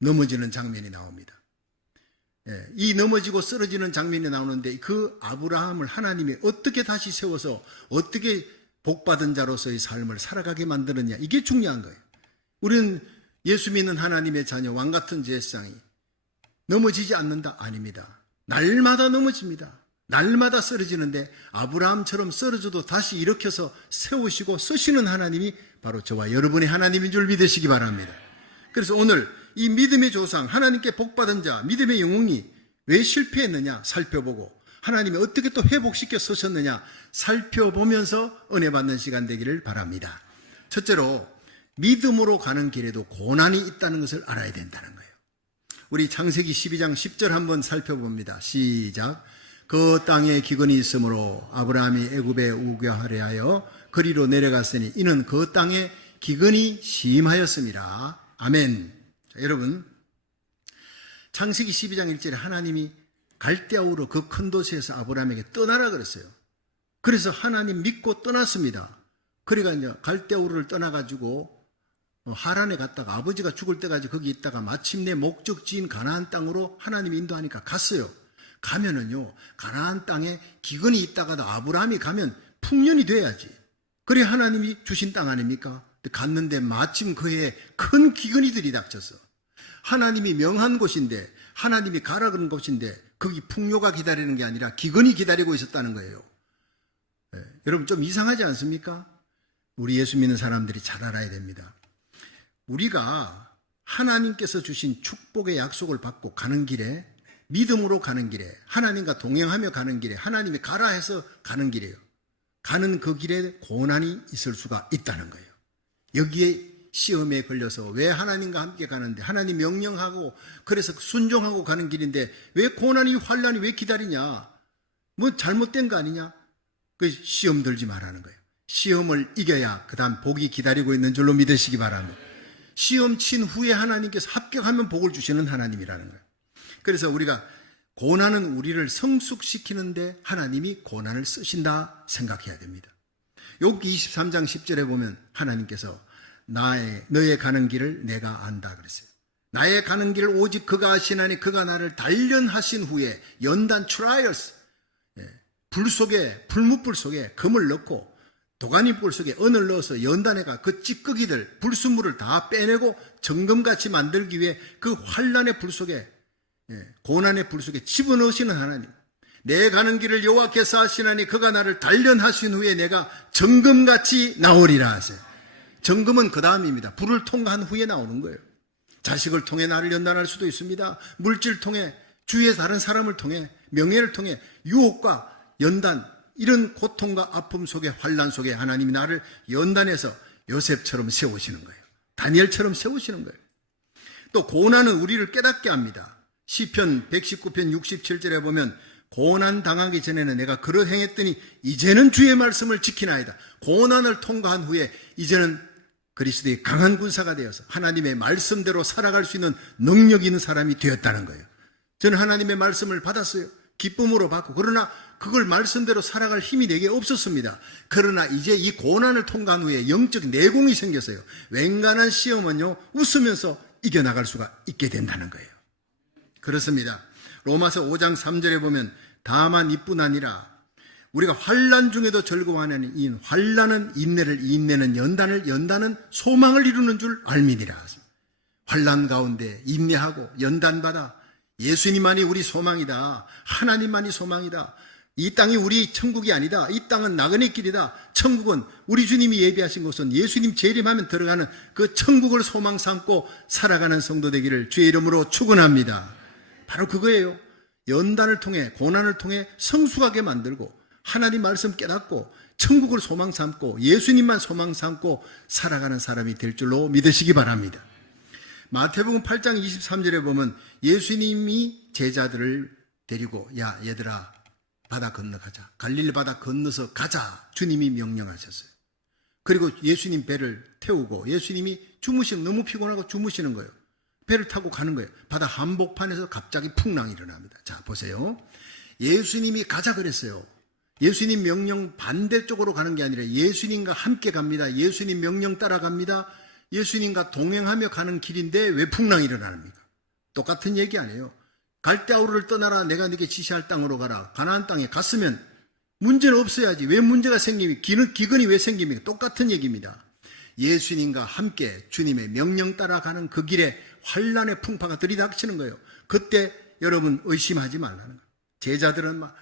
넘어지는 장면이 나옵니다. 이 넘어지고 쓰러지는 장면이 나오는데 그 아브라함을 하나님이 어떻게 다시 세워서 어떻게 복받은 자로서의 삶을 살아가게 만드느냐, 이게 중요한 거예요. 우리는 예수 믿는 하나님의 자녀, 왕같은 제사장이 넘어지지 않는다? 아닙니다. 날마다 넘어집니다. 날마다 쓰러지는데 아브라함처럼 쓰러져도 다시 일으켜서 세우시고 쓰시는 하나님이 바로 저와 여러분의 하나님인 줄 믿으시기 바랍니다. 그래서 오늘 이 믿음의 조상, 하나님께 복받은 자, 믿음의 영웅이 왜 실패했느냐 살펴보고 하나님이 어떻게 또 회복시켜 서셨느냐 살펴보면서 은혜 받는 시간 되기를 바랍니다. 첫째로 믿음으로 가는 길에도 고난이 있다는 것을 알아야 된다는 거예요. 우리 창세기 12장 10절 한번 살펴봅니다. 시작. 그 땅에 기근이 있으므로 아브라함이 애굽에 우겨하려 하여 그리로 내려갔으니 이는 그 땅에 기근이 심하였습니다. 아멘. 자, 여러분, 창세기 12장 1절에 하나님이 갈대아우로 그 큰 도시에서 아브라함에게 떠나라 그랬어요. 그래서 하나님 믿고 떠났습니다. 그러니까 이제 갈대아우를 떠나가지고 하란에 갔다가 아버지가 죽을 때까지 거기 있다가 마침내 목적지인 가나안 땅으로 하나님이 인도하니까 갔어요. 가면은요, 가나안 땅에 기근이 있다가도 아브라함이 가면 풍년이 돼야지. 그래 하나님이 주신 땅 아닙니까? 갔는데 마침 그 해에 큰 기근이 들이닥쳐서 하나님이 명한 곳인데, 하나님이 가라 그런 곳인데 거기 풍요가 기다리는 게 아니라 기근이 기다리고 있었다는 거예요. 여러분 좀 이상하지 않습니까? 우리 예수 믿는 사람들이 잘 알아야 됩니다. 우리가 하나님께서 주신 축복의 약속을 받고 가는 길에, 믿음으로 가는 길에, 하나님과 동행하며 가는 길에, 하나님이 가라 해서 가는 길이에요. 가는 그 길에 고난이 있을 수가 있다는 거예요. 여기에 시험에 걸려서 왜 하나님과 함께 가는데, 하나님 명령하고 그래서 순종하고 가는 길인데 왜 고난이, 환난이 왜 기다리냐, 뭐 잘못된 거 아니냐, 그 시험 들지 말라는 거예요. 시험을 이겨야 그 다음 복이 기다리고 있는 줄로 믿으시기 바랍니다. 시험 친 후에 하나님께서 합격하면 복을 주시는 하나님이라는 거예요. 그래서 우리가 고난은 우리를 성숙시키는데 하나님이 고난을 쓰신다 생각해야 됩니다. 욥기 23장 10절에 보면 하나님께서 너의 가는 길을 내가 안다 그랬어요. 나의 가는 길을 오직 그가 아시나니 그가 나를 단련하신 후에, 연단 트라이얼스, 불 속에, 불뭇불 속에 금을 넣고 도가니불 속에 은을 넣어서 연단해가 그 찌꺼기들, 불순물을 다 빼내고 정금같이 만들기 위해 그 환난의 불 속에, 고난의 불 속에 집어넣으시는 하나님. 내 가는 길을 여호와께서 하시나니 그가 나를 단련하신 후에 내가 정금같이 나오리라 하세요. 정금은 그 다음입니다. 불을 통과한 후에 나오는 거예요. 자식을 통해 나를 연단할 수도 있습니다. 물질 통해, 주위의 다른 사람을 통해, 명예를 통해 유혹과 연단, 이런 고통과 아픔 속에, 환난 속에 하나님이 나를 연단해서 요셉처럼 세우시는 거예요. 다니엘처럼 세우시는 거예요. 또 고난은 우리를 깨닫게 합니다. 시편 119편 67절에 보면 고난 당하기 전에는 내가 그러 행했더니 이제는 주의 말씀을 지키나이다. 고난을 통과한 후에 이제는 그리스도의 강한 군사가 되어서 하나님의 말씀대로 살아갈 수 있는 능력 있는 사람이 되었다는 거예요. 저는 하나님의 말씀을 받았어요. 기쁨으로 받고, 그러나 그걸 말씀대로 살아갈 힘이 내게 없었습니다. 그러나 이제 이 고난을 통과한 후에 영적 내공이 생겼어요. 웬간한 시험은요, 웃으면서 이겨나갈 수가 있게 된다는 거예요. 그렇습니다. 로마서 5장 3절에 보면 다만 이뿐 아니라 우리가 환난 중에도 즐거워하는 이 환난은 인내를, 인내는 연단을, 연단은 소망을 이루는 줄 알미니라. 환난 가운데 인내하고 연단받아 예수님만이 우리 소망이다, 하나님만이 소망이다, 이 땅이 우리 천국이 아니다, 이 땅은 나그네 길이다, 천국은 우리 주님이 예비하신 곳은 예수님 재림하면 들어가는 그 천국을 소망 삼고 살아가는 성도 되기를 주의 이름으로 축원합니다. 바로 그거예요. 연단을 통해, 고난을 통해 성숙하게 만들고 하나님 말씀 깨닫고 천국을 소망 삼고 예수님만 소망 삼고 살아가는 사람이 될 줄로 믿으시기 바랍니다. 마태복음 8장 23절에 보면 예수님이 제자들을 데리고, 야 얘들아 바다 건너가자, 갈릴리 바다 건너서 가자, 주님이 명령하셨어요. 그리고 예수님 배를 태우고 예수님이 너무 피곤하고 주무시는 거예요. 배를 타고 가는 거예요. 바다 한복판에서 갑자기 풍랑이 일어납니다. 자 보세요. 예수님이 가자 그랬어요. 예수님 명령 반대쪽으로 가는 게 아니라 예수님과 함께 갑니다. 예수님 명령 따라갑니다. 예수님과 동행하며 가는 길인데 왜 풍랑이 일어납니까? 똑같은 얘기 아니에요. 갈대아우르를 떠나라. 내가 네게 지시할 땅으로 가라. 가나안 땅에 갔으면 문제는 없어야지. 왜 문제가 생깁니까? 기근이 왜 생깁니까? 똑같은 얘기입니다. 예수님과 함께 주님의 명령 따라가는 그 길에 환란의 풍파가 들이닥치는 거예요. 그때 여러분 의심하지 말라는 거예요. 제자들은 막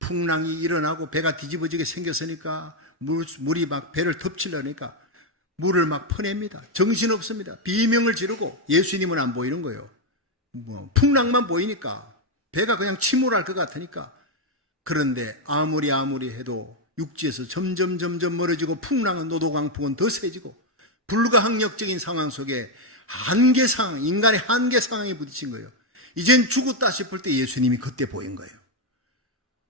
풍랑이 일어나고 배가 뒤집어지게 생겼으니까 물이 막 배를 덮치려니까 물을 막 퍼냅니다. 정신없습니다. 비명을 지르고 예수님은 안 보이는 거예요. 풍랑만 보이니까 배가 그냥 침몰할 것 같으니까. 그런데 아무리 해도 육지에서 점점 멀어지고 풍랑은 노도강풍은 더 세지고 불가항력적인 상황 속에 한계 상황, 인간의 한계 상황에 부딪힌 거예요. 이젠 죽었다 싶을 때 예수님이 그때 보인 거예요.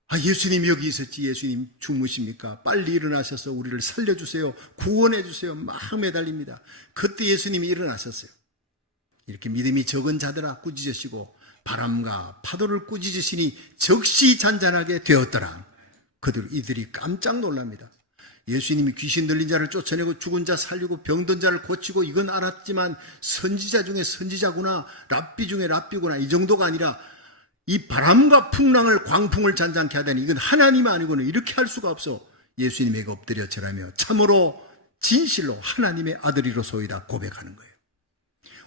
아, 예수님 여기 있었지. 예수님 주무십니까? 빨리 일어나셔서 우리를 살려주세요. 구원해주세요. 막 매달립니다. 그때 예수님이 일어나셨어요. 이렇게 믿음이 적은 자들아 꾸짖으시고 바람과 파도를 꾸짖으시니 즉시 잔잔하게 되었더라. 이들이 깜짝 놀랍니다. 예수님이 귀신 들린 자를 쫓아내고 죽은 자 살리고 병든 자를 고치고 이건 알았지만 선지자 중에 선지자구나, 랍비 중에 랍비구나, 이 정도가 아니라 이 바람과 풍랑을, 광풍을 잔잔케 하다니 이건 하나님 아니고는 이렇게 할 수가 없어. 예수님에게 엎드려 절하며 참으로 진실로 하나님의 아들이로소이다 고백하는 거예요.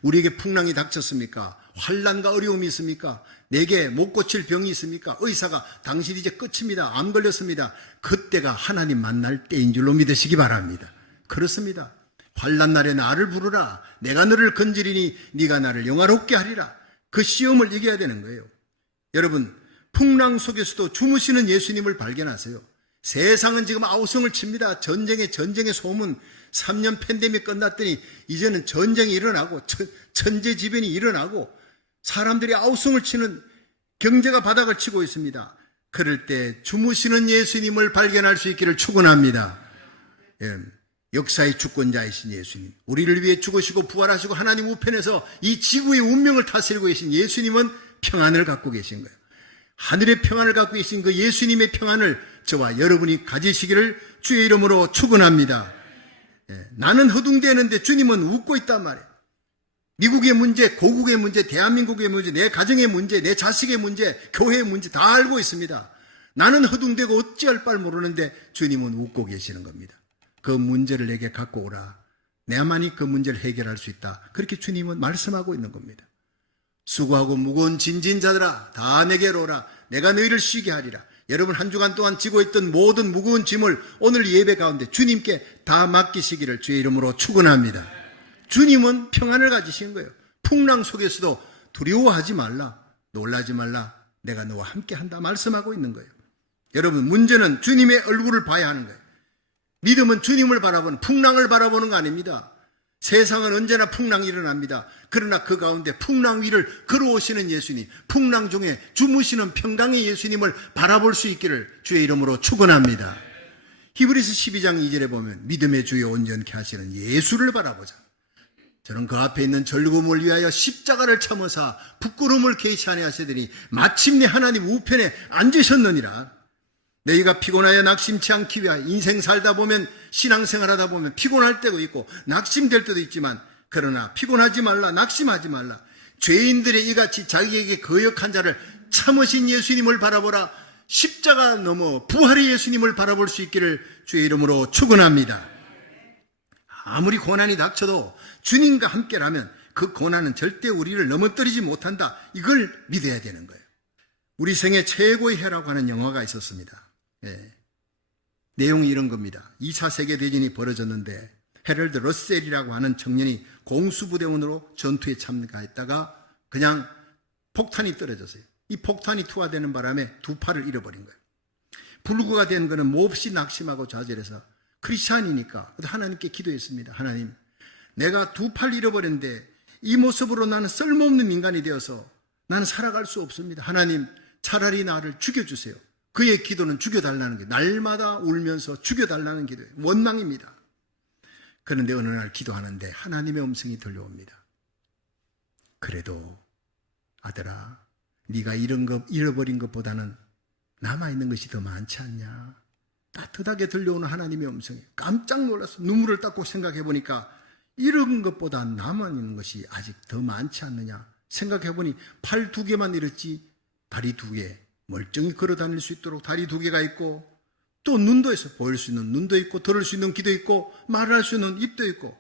우리에게 풍랑이 닥쳤습니까? 환난과 어려움이 있습니까? 내게 못 고칠 병이 있습니까? 의사가 당신 이제 끝입니다. 암 걸렸습니다. 그때가 하나님 만날 때인 줄로 믿으시기 바랍니다. 그렇습니다. 환난 날에 나를 부르라. 내가 너를 건지리니 네가 나를 영화롭게 하리라. 그 시험을 이겨야 되는 거예요. 여러분, 풍랑 속에서도 주무시는 예수님을 발견하세요. 세상은 지금 아우성을 칩니다. 전쟁의 소문. 3년 팬데믹 끝났더니 이제는 전쟁이 일어나고 천재지변이 일어나고 사람들이 아우성을 치는 경제가 바닥을 치고 있습니다. 그럴 때 주무시는 예수님을 발견할 수 있기를 축원합니다. 예, 역사의 주권자이신 예수님, 우리를 위해 죽으시고 부활하시고 하나님 우편에서 이 지구의 운명을 다스리고 계신 예수님은 평안을 갖고 계신 거예요. 하늘의 평안을 갖고 계신 그 예수님의 평안을 저와 여러분이 가지시기를 주의 이름으로 축원합니다. 나는 허둥대는데 주님은 웃고 있단 말이에요. 미국의 문제, 고국의 문제, 대한민국의 문제, 내 가정의 문제, 내 자식의 문제, 교회의 문제 다 알고 있습니다. 나는 허둥대고 어찌할 바를 모르는데 주님은 웃고 계시는 겁니다. 그 문제를 내게 갖고 오라. 내만이 그 문제를 해결할 수 있다. 그렇게 주님은 말씀하고 있는 겁니다. 수고하고 무거운 짐진 자들아 다 내게로 오라. 내가 너희를 쉬게 하리라. 여러분 한 주간 동안 지고 있던 모든 무거운 짐을 오늘 예배 가운데 주님께 다 맡기시기를 주의 이름으로 축원합니다. 주님은 평안을 가지신 거예요. 풍랑 속에서도 두려워하지 말라, 놀라지 말라, 내가 너와 함께 한다 말씀하고 있는 거예요. 여러분, 문제는 주님의 얼굴을 봐야 하는 거예요. 믿음은 주님을 바라보는, 풍랑을 바라보는 거 아닙니다. 세상은 언제나 풍랑이 일어납니다. 그러나 그 가운데 풍랑 위를 걸어오시는 예수님, 풍랑 중에 주무시는 평강의 예수님을 바라볼 수 있기를 주의 이름으로 축원합니다. 히브리서 12장 2절에 보면 믿음의 주여 온전케 하시는 예수를 바라보자. 저는 그 앞에 있는 즐거움을 위하여 십자가를 참으사 부끄러움을 개의치 아니하시더니 마침내 하나님 우편에 앉으셨느니라. 너희가 피곤하여 낙심치 않기 위하여 인생 살다 보면 신앙생활하다 보면 피곤할 때도 있고 낙심될 때도 있지만 그러나 피곤하지 말라, 낙심하지 말라. 죄인들의 이같이 자기에게 거역한 자를 참으신 예수님을 바라보라. 십자가 넘어 부활의 예수님을 바라볼 수 있기를 주의 이름으로 축원합니다. 아무리 고난이 닥쳐도 주님과 함께라면 그 고난은 절대 우리를 넘어뜨리지 못한다. 이걸 믿어야 되는 거예요. 우리 생애 최고의 해라고 하는 영화가 있었습니다. 내용이 이런 겁니다. 2차 세계대전이 벌어졌는데 헤럴드 러셀이라고 하는 청년이 공수부대원으로 전투에 참가했다가 그냥 폭탄이 떨어졌어요. 이 폭탄이 투하되는 바람에 두 팔을 잃어버린 거예요. 불구가 된 것은 몹시 낙심하고 좌절해서 크리스찬이니까 하나님께 기도했습니다. 하나님, 내가 두 팔 잃어버렸는데 이 모습으로 나는 쓸모없는 인간이 되어서 나는 살아갈 수 없습니다. 하나님, 차라리 나를 죽여주세요. 그의 기도는 죽여달라는 게, 날마다 울면서 죽여달라는 기도예요. 원망입니다. 그런데 어느 날 기도하는데 하나님의 음성이 들려옵니다. 그래도 아들아, 네가 잃어버린 것보다는 남아있는 것이 더 많지 않냐. 따뜻하게 들려오는 하나님의 음성이 깜짝 놀라서 눈물을 닦고 생각해 보니까 잃은 것보다 남아있는 것이 아직 더 많지 않느냐. 생각해보니 팔 2개만 잃었지 다리 2개, 멀쩡히 걸어 다닐 수 있도록 다리 2개가 있고, 또 눈도 있어. 보일 수 있는 눈도 있고, 들을 수 있는 귀도 있고, 말할 수 있는 입도 있고.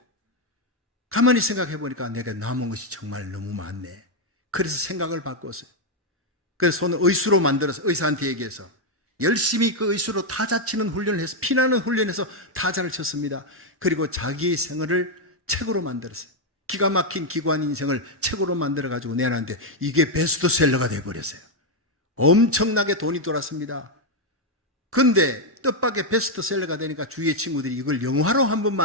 가만히 생각해보니까 내가 남은 것이 정말 너무 많네. 그래서 생각을 바꿨어요. 그래서 손을 의수로 만들어서 의사한테 얘기해서 열심히 그 의수로 타자 치는 훈련을 해서, 피나는 훈련해서 타자를 쳤습니다. 그리고 자기의 생활을 책으로 만들었어요. 기가 막힌 기관 인생을 책으로 만들어가지고 내놨는데 이게 베스트셀러가 돼버렸어요. 엄청나게 돈이 돌았습니다. 근데 뜻밖의 베스트셀러가 되니까 주위의 친구들이 이걸 영화로 한번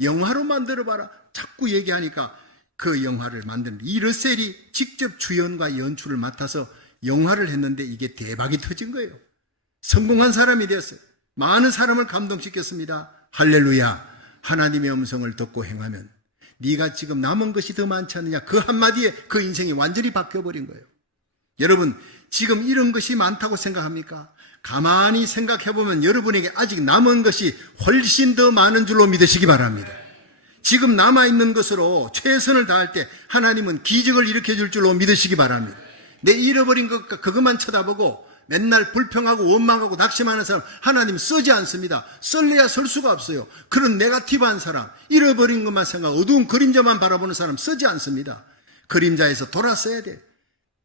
영화로 만들어봐라. 자꾸 얘기하니까 그 영화를 만드는, 이 러셀이 직접 주연과 연출을 맡아서 영화를 했는데 이게 대박이 터진 거예요. 성공한 사람이 되었어요. 많은 사람을 감동시켰습니다. 할렐루야. 하나님의 음성을 듣고 행하면 네가 지금 남은 것이 더 많지 않느냐. 그 한마디에 그 인생이 완전히 바뀌어버린 거예요. 여러분, 지금 이런 것이 많다고 생각합니까? 가만히 생각해보면 여러분에게 아직 남은 것이 훨씬 더 많은 줄로 믿으시기 바랍니다. 지금 남아있는 것으로 최선을 다할 때 하나님은 기적을 일으켜줄 줄로 믿으시기 바랍니다. 내 잃어버린 것, 그것만 쳐다보고 맨날 불평하고 원망하고 낙심하는 사람 하나님 쓰지 않습니다. 썰래야 설 수가 없어요. 그런 네거티브한 사람, 잃어버린 것만 생각, 어두운 그림자만 바라보는 사람 쓰지 않습니다. 그림자에서 돌아서야 돼요.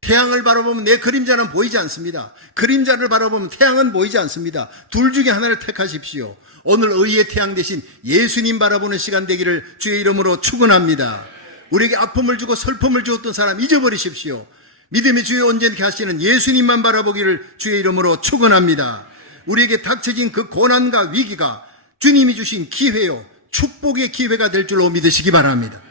태양을 바라보면 내 그림자는 보이지 않습니다. 그림자를 바라보면 태양은 보이지 않습니다. 둘 중에 하나를 택하십시오. 오늘 의의 태양 대신 예수님 바라보는 시간 되기를 주의 이름으로 축원합니다. 우리에게 아픔을 주고 슬픔을 주었던 사람 잊어버리십시오. 믿음의 주에 온전케 하시는 예수님만 바라보기를 주의 이름으로 축원합니다. 우리에게 닥쳐진 그 고난과 위기가 주님이 주신 기회요, 축복의 기회가 될 줄로 믿으시기 바랍니다.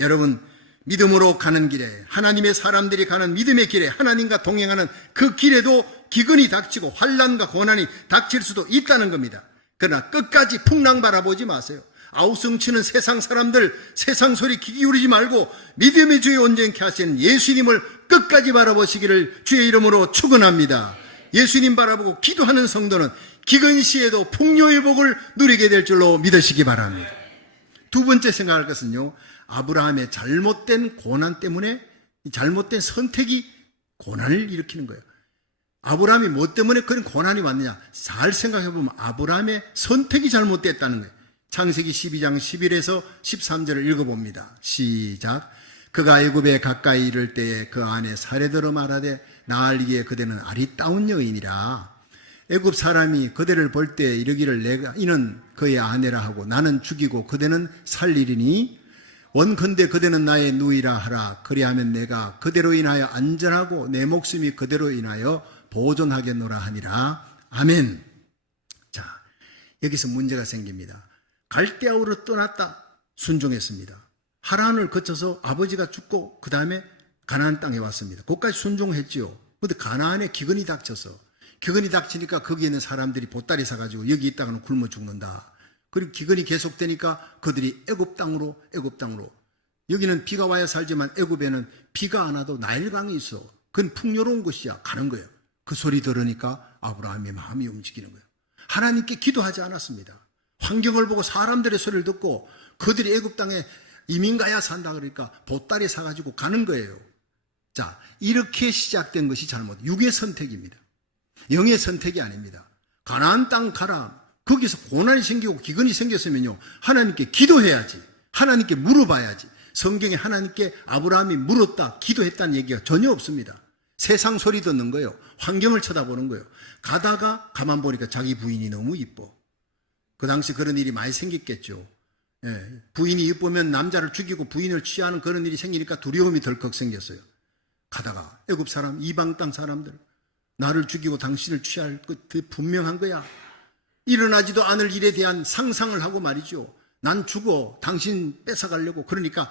여러분, 믿음으로 가는 길에, 하나님의 사람들이 가는 믿음의 길에, 하나님과 동행하는 그 길에도 기근이 닥치고 환난과 고난이 닥칠 수도 있다는 겁니다. 그러나 끝까지 풍랑 바라보지 마세요. 아우성치는 세상 사람들, 세상 소리 귀 기울이지 말고 믿음의 주에 온전케 하시는 예수님을 끝까지 바라보시기를 주의 이름으로 축원합니다. 예수님 바라보고 기도하는 성도는 기근 시에도 풍요의 복을 누리게 될 줄로 믿으시기 바랍니다. 두 번째 생각할 것은요, 아브라함의 잘못된 고난 때문에, 잘못된 선택이 고난을 일으키는 거예요. 아브라함이 뭐 때문에 그런 고난이 왔느냐? 잘 생각해보면 아브라함의 선택이 잘못됐다는 거예요. 창세기 12장 11에서 13절을 읽어봅니다. 시작. 그가 애굽에 가까이 이를 때에 그 아내 사레들어 말하되 나알기에 그대는 아리따운 여인이라. 애굽 사람이 그대를 볼 때 이르기를 내가 이는 그의 아내라 하고 나는 죽이고 그대는 살리리니 원컨대 그대는 나의 누이라 하라. 그리하면 내가 그대로 인하여 안전하고 내 목숨이 그대로 인하여 보존하겠노라 하니라. 아멘. 자, 여기서 문제가 생깁니다. 갈대아우로 떠났다. 순종했습니다. 하란을 거쳐서 아버지가 죽고 그 다음에 가나안 땅에 왔습니다. 거기까지 순종했지요. 그런데 가나안에 기근이 닥쳐서, 기근이 닥치니까 거기에 있는 사람들이 보따리 사가지고 여기 있다가는 굶어 죽는다. 그리고 기근이 계속되니까 그들이 애굽 땅으로 여기는 비가 와야 살지만 애굽에는 비가 안 와도 나일강이 있어. 그건 풍요로운 곳이야. 가는 거예요. 그 소리 들으니까 아브라함의 마음이 움직이는 거예요. 하나님께 기도하지 않았습니다. 환경을 보고 사람들의 소리를 듣고 그들이 애굽 땅에 이민 가야 산다 그러니까 보따리 사가지고 가는 거예요. 자, 이렇게 시작된 것이 잘못, 육의 선택입니다. 영의 선택이 아닙니다. 가나안 땅 가라. 거기서 고난이 생기고 기근이 생겼으면요, 하나님께 기도해야지. 하나님께 물어봐야지. 성경에 하나님께 아브라함이 물었다, 기도했다는 얘기가 전혀 없습니다. 세상 소리 듣는 거예요. 환경을 쳐다보는 거예요. 가다가 가만 보니까 자기 부인이 너무 이뻐. 그 당시 그런 일이 많이 생겼겠죠. 예, 부인이 이쁘면 남자를 죽이고 부인을 취하는 그런 일이 생기니까 두려움이 덜컥 생겼어요. 가다가 애굽 사람, 이방 땅 사람들, 나를 죽이고 당신을 취할 것 분명한 거야. 일어나지도 않을 일에 대한 상상을 하고 말이죠. 난 죽어, 당신 뺏어가려고. 그러니까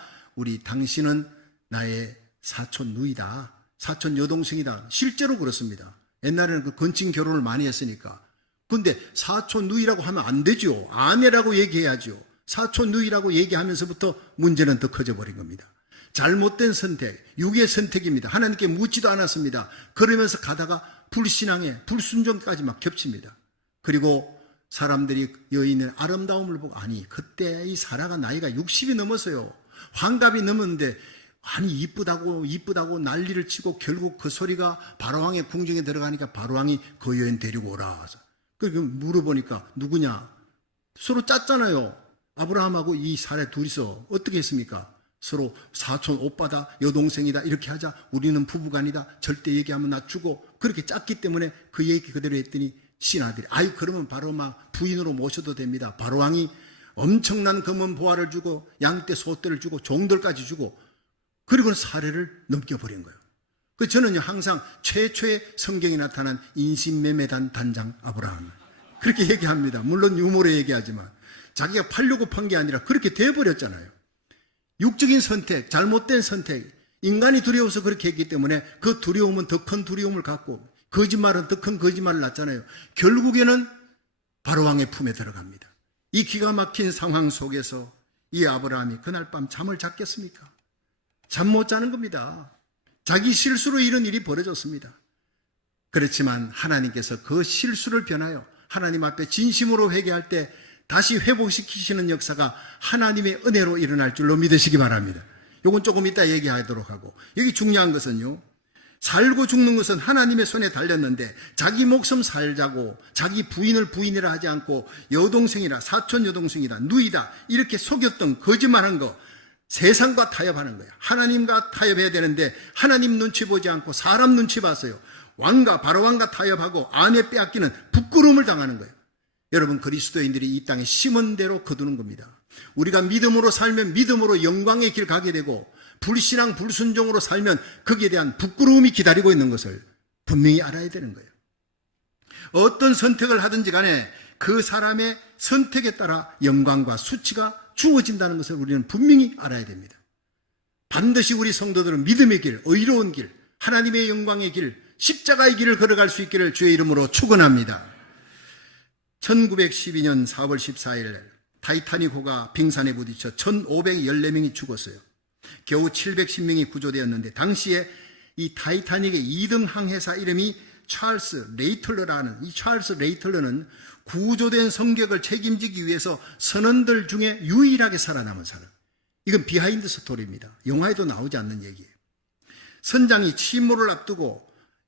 당신은 나의 사촌 누이다, 사촌 여동생이다. 실제로 그렇습니다. 옛날에는 그 건친 결혼을 많이 했으니까. 근데 사촌 누이라고 하면 안 되죠. 아내라고 얘기해야죠. 사촌 누이라고 얘기하면서부터 문제는 더 커져버린 겁니다. 잘못된 선택, 육의 선택입니다. 하나님께 묻지도 않았습니다. 그러면서 가다가 불신앙에 불순종까지 막 겹칩니다. 그리고 사람들이 여인의 아름다움을 보고, 아니 그때 이 사라가 나이가 60이 넘었어요. 환갑이 넘었는데 아니 이쁘다고 난리를 치고 결국 그 소리가 바로왕의 궁정에 들어가니까 바로왕이 그 여인 데리고 오라. 그렇게 물어보니까 누구냐? 서로 짰잖아요. 아브라함하고 이 사례 둘이서 어떻게 했습니까? 서로 사촌 오빠다, 여동생이다 이렇게 하자. 우리는 부부간이다. 절대 얘기하면 나 죽어. 그렇게 짰기 때문에 그 얘기 그대로 했더니 신하들이 아유 그러면 바로 막 부인으로 모셔도 됩니다. 바로왕이 엄청난 금은 보화를 주고 양떼 소떼를 주고 종들까지 주고 그리고 사례를 넘겨버린 거예요. 그 저는 항상 최초의 성경에 나타난 인신매매단 단장 아브라함 그렇게 얘기합니다. 물론 유머로 얘기하지만 자기가 팔려고 판 게 아니라 그렇게 돼버렸잖아요. 육적인 선택, 잘못된 선택, 인간이 두려워서 그렇게 했기 때문에 그 두려움은 더 큰 두려움을 갖고 거짓말은 더 큰 거짓말을 낳잖아요. 결국에는 바로왕의 품에 들어갑니다. 이 기가 막힌 상황 속에서 이 아브라함이 그날 밤 잠을 잤겠습니까? 잠 못 자는 겁니다. 자기 실수로 이런 일이 벌어졌습니다. 그렇지만 하나님께서 그 실수를 변하여 하나님 앞에 진심으로 회개할 때 다시 회복시키시는 역사가 하나님의 은혜로 일어날 줄로 믿으시기 바랍니다. 이건 조금 이따 얘기하도록 하고 여기 중요한 것은요. 살고 죽는 것은 하나님의 손에 달렸는데 자기 목숨 살자고 자기 부인을 부인이라 하지 않고 여동생이라 사촌 여동생이다 누이다 이렇게 속였던 거짓말한 거 세상과 타협하는 거예요. 하나님과 타협해야 되는데 하나님 눈치 보지 않고 사람 눈치 봤어요. 왕과 바로왕과 타협하고 아내 빼앗기는 부끄러움을 당하는 거예요. 여러분 그리스도인들이 이 땅에 심은 대로 거두는 겁니다. 우리가 믿음으로 살면 믿음으로 영광의 길 가게 되고 불신앙 불순종으로 살면 거기에 대한 부끄러움이 기다리고 있는 것을 분명히 알아야 되는 거예요. 어떤 선택을 하든지 간에 그 사람의 선택에 따라 영광과 수치가 주어진다는 것을 우리는 분명히 알아야 됩니다. 반드시 우리 성도들은 믿음의 길, 의로운 길, 하나님의 영광의 길, 십자가의 길을 걸어갈 수 있기를 주의 이름으로 축원합니다. 1912년 4월 14일 타이타닉호가 빙산에 부딪혀 1514명이 죽었어요. 겨우 710명이 구조되었는데 당시에 이 타이타닉의 2등 항해사 이름이 찰스 레이틀러라는 이 찰스 레이틀러는 구조된 성격을 책임지기 위해서 선원들 중에 유일하게 살아남은 사람. 이건 비하인드 스토리입니다. 영화에도 나오지 않는 얘기예요. 선장이 침몰을 앞두고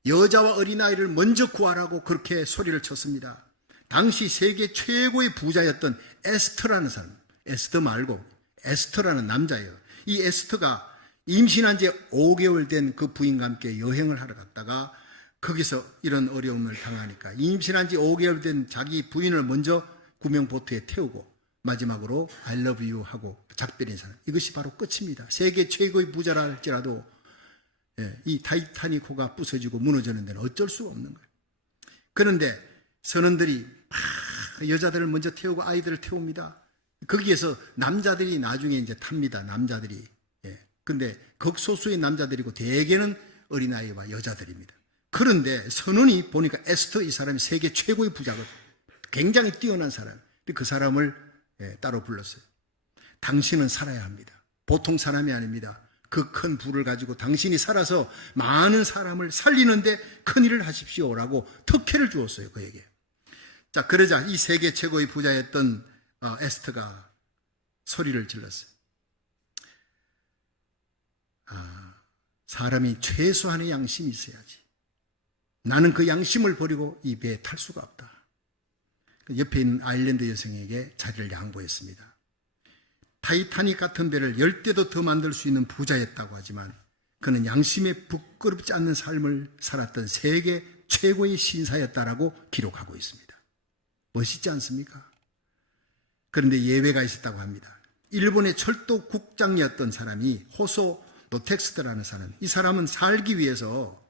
여자와 어린아이를 먼저 구하라고 그렇게 소리를 쳤습니다. 당시 세계 최고의 부자였던 에스터라는 사람, 에스터 말고 에스터라는 남자예요. 이 에스터가 임신한 지 5개월 된 그 부인과 함께 여행을 하러 갔다가 거기서 이런 어려움을 당하니까 임신한 지 5개월 된 자기 부인을 먼저 구명보트에 태우고 마지막으로 I love you 하고 작별인 사람. 이것이 바로 끝입니다. 세계 최고의 부자라 할지라도 이 타이타닉호가 부서지고 무너지는 데는 어쩔 수가 없는 거예요. 그런데 선원들이 막 여자들을 먼저 태우고 아이들을 태웁니다. 거기에서 남자들이 나중에 이제 탑니다. 남자들이. 근데 극소수의 남자들이고 대개는 어린아이와 여자들입니다. 그런데 선원이 보니까 에스터 이 사람이 세계 최고의 부자거든요. 굉장히 뛰어난 사람. 그 사람을 따로 불렀어요. 당신은 살아야 합니다. 보통 사람이 아닙니다. 그 큰 부를 가지고 당신이 살아서 많은 사람을 살리는데 큰일을 하십시오라고 특혜를 주었어요. 그에게. 자, 그러자 이 세계 최고의 부자였던 에스터가 소리를 질렀어요. 사람이 최소한의 양심이 있어야지. 나는 그 양심을 버리고 이 배에 탈 수가 없다. 옆에 있는 아일랜드 여성에게 자리를 양보했습니다. 타이타닉 같은 배를 10대도 더 만들 수 있는 부자였다고 하지만 그는 양심에 부끄럽지 않는 삶을 살았던 세계 최고의 신사였다라고 기록하고 있습니다. 멋있지 않습니까? 그런데 예외가 있었다고 합니다. 일본의 철도 국장이었던 사람이 호소 노텍스트라는 사람. 이 사람은 살기 위해서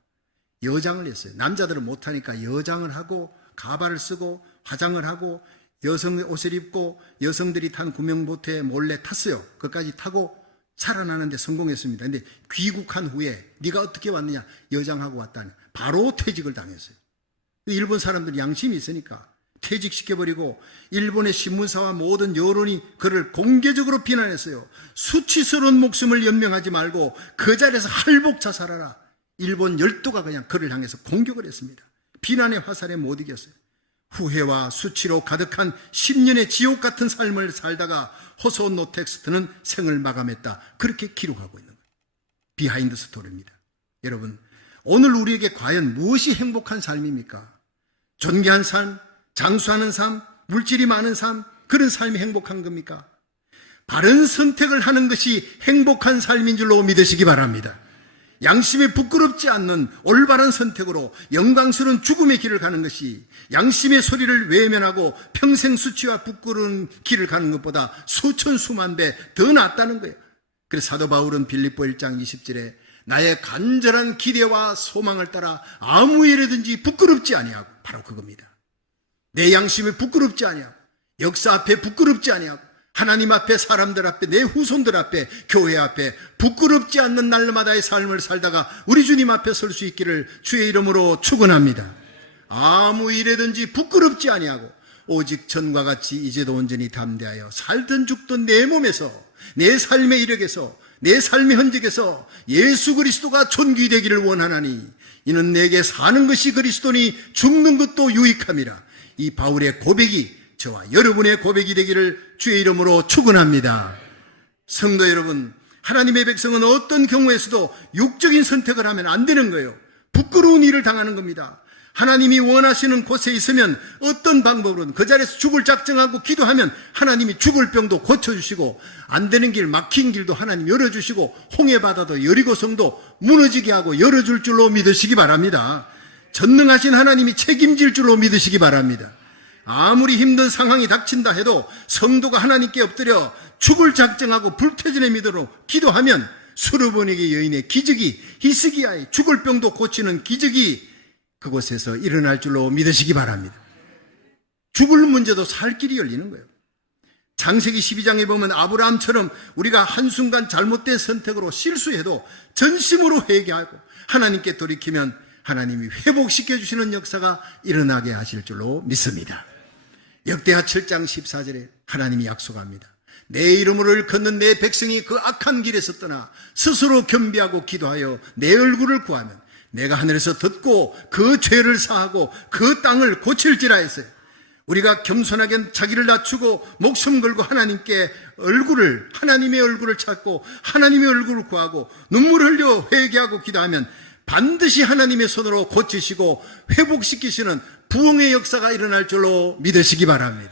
여장을 했어요. 남자들은 못하니까 여장을 하고 가발을 쓰고 화장을 하고 여성 옷을 입고 여성들이 탄 구명보트에 몰래 탔어요. 그까지 타고 살아나는데 성공했습니다. 근데 귀국한 후에 네가 어떻게 왔느냐? 여장하고 왔다니 바로 퇴직을 당했어요. 일본 사람들이 양심이 있으니까 퇴직시켜버리고 일본의 신문사와 모든 여론이 그를 공개적으로 비난했어요. 수치스러운 목숨을 연명하지 말고 그 자리에서 할복 자살하라. 일본 열도가 그냥 그를 향해서 공격을 했습니다. 비난의 화살에 못 이겼어요. 후회와 수치로 가득한 10년의 지옥 같은 삶을 살다가 호소 노텍스트는 생을 마감했다. 그렇게 기록하고 있는 거예요. 비하인드 스토리입니다. 여러분, 오늘 우리에게 과연 무엇이 행복한 삶입니까? 존귀한 삶, 장수하는 삶, 물질이 많은 삶, 그런 삶이 행복한 겁니까? 바른 선택을 하는 것이 행복한 삶인 줄로 믿으시기 바랍니다. 양심에 부끄럽지 않는 올바른 선택으로 영광스러운 죽음의 길을 가는 것이 양심의 소리를 외면하고 평생 수치와 부끄러운 길을 가는 것보다 수천 수만 배 더 낫다는 거예요. 그래서 사도 바울은 빌립보 1장 20절에 나의 간절한 기대와 소망을 따라 아무 일에든지 부끄럽지 아니하고, 바로 그겁니다. 내 양심에 부끄럽지 아니하고, 역사 앞에 부끄럽지 아니하고, 하나님 앞에, 사람들 앞에, 내 후손들 앞에, 교회 앞에 부끄럽지 않는 날마다의 삶을 살다가 우리 주님 앞에 설 수 있기를 주의 이름으로 축원합니다. 아무 일에든지 부끄럽지 아니하고 오직 전과 같이 이제도 온전히 담대하여 살든 죽든 내 몸에서, 내 삶의 이력에서, 내 삶의 흔적에서 예수 그리스도가 존귀되기를 원하나니 이는 내게 사는 것이 그리스도니 죽는 것도 유익함이라. 이 바울의 고백이 저와 여러분의 고백이 되기를 주의 이름으로 축원합니다. 성도 여러분, 하나님의 백성은 어떤 경우에서도 육적인 선택을 하면 안 되는 거예요. 부끄러운 일을 당하는 겁니다. 하나님이 원하시는 곳에 있으면 어떤 방법으로든 그 자리에서 죽을 작정하고 기도하면 하나님이 죽을 병도 고쳐주시고, 안 되는 길, 막힌 길도 하나님 열어주시고, 홍해바다도 여리고성도 무너지게 하고 열어줄 줄로 믿으시기 바랍니다. 전능하신 하나님이 책임질 줄로 믿으시기 바랍니다. 아무리 힘든 상황이 닥친다 해도 성도가 하나님께 엎드려 죽을 작정하고 불태전의 믿음으로 기도하면 수르보니게 여인의 기적이, 히스기야의 죽을 병도 고치는 기적이 그곳에서 일어날 줄로 믿으시기 바랍니다. 죽을 문제도 살 길이 열리는 거예요. 창세기 12장에 보면 아브라함처럼 우리가 한순간 잘못된 선택으로 실수해도 전심으로 회개하고 하나님께 돌이키면 하나님이 회복시켜 주시는 역사가 일어나게 하실 줄로 믿습니다. 역대하 7장 14절에 하나님이 약속합니다. 내 이름으로 일컫는 내 백성이 그 악한 길에서 떠나 스스로 겸비하고 기도하여 내 얼굴을 구하면 내가 하늘에서 듣고 그 죄를 사하고 그 땅을 고칠지라 했어요. 우리가 겸손하게 자기를 낮추고 목숨 걸고 하나님께 하나님의 얼굴을 찾고 하나님의 얼굴을 구하고 눈물 흘려 회개하고 기도하면 반드시 하나님의 손으로 고치시고 회복시키시는 부흥의 역사가 일어날 줄로 믿으시기 바랍니다.